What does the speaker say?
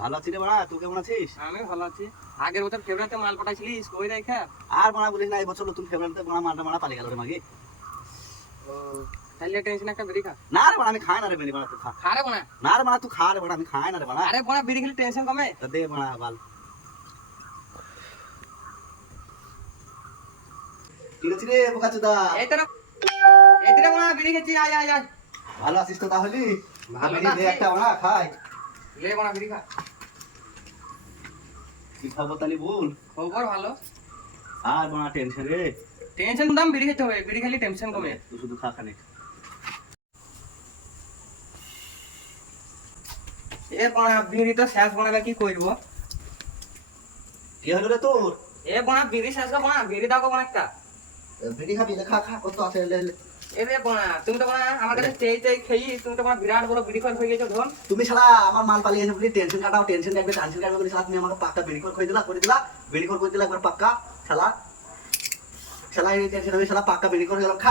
ভালো আছি রে বাড়া, তুই কেমন আছিস? আমি ভালো আছি। আগের বছর ফেব্রুয়ারিতে মাল পাঠাইছিলিস কই দেখা? আর বাড়া বলিস না, এই বছর নতুন ফেব্রুয়ারিতে বাড়া মালটা মারা পালিয়ে গেল রে মাগি। ও তাহলে টেনশন একটা বিড়ি খা। না রে বাড়া, আমি খাই না রে বেনি বাড়া, তুই খা। খা রে বোনা। না রে বাড়া, তুই খা রে বাড়া, আমি খাই না রে বাড়া। আরে বোনা বিড়ি খেলে টেনশন কমে। তা দে বাড়া বাল। ঠিক আছে রে বোকাচোদা। এই তো এই দিকে বোনা বিড়ি খেছি, আয় আয় আয়। ভালো আছিস তো তাহলে? ভালো বিড়ি দে আছি। একটা বাড়া, খাই। লে বোনা বিড়ি খা। কি খবর তালি বল? খবর ভালো। আর বাড়া টেনশন রে। টেনশন দাম বিড়ি খেতে হবে, বিড়ি খেলে টেনশন কমে। তুই শুধু খা খানে। এ বোনা বিড়ি তো শেষ বোনা, কি করব? কি হলো রে তোর? এ বোনা বিড়ি শেষ গো বোনা, বিড়ি দাও গো বোনা একটা। বিড়ি খাবি না? খা খা, কত আছে লে লে। এ রে বোনা তুমি তো বোনা আমার কাছে চেয়ে খেয়ে তুমি তো বোনা বিরাট বড় বিড়ি কল হয়ে গেছো ধন। তুমি শালা আমার মাল পালিয়ে গেছে বলি টেনশন কাটাও, টেনশন কাটবে, টেনশন কাটবে বলি শালা তুমি আমাকে পাক্কা বেরিকর করে দিলা বেরিকর করে দিলা একবার পাক্কা। শালা শালা এই টেনশন আমি শালা পাক্কা বেরিকর গেলাম। খা।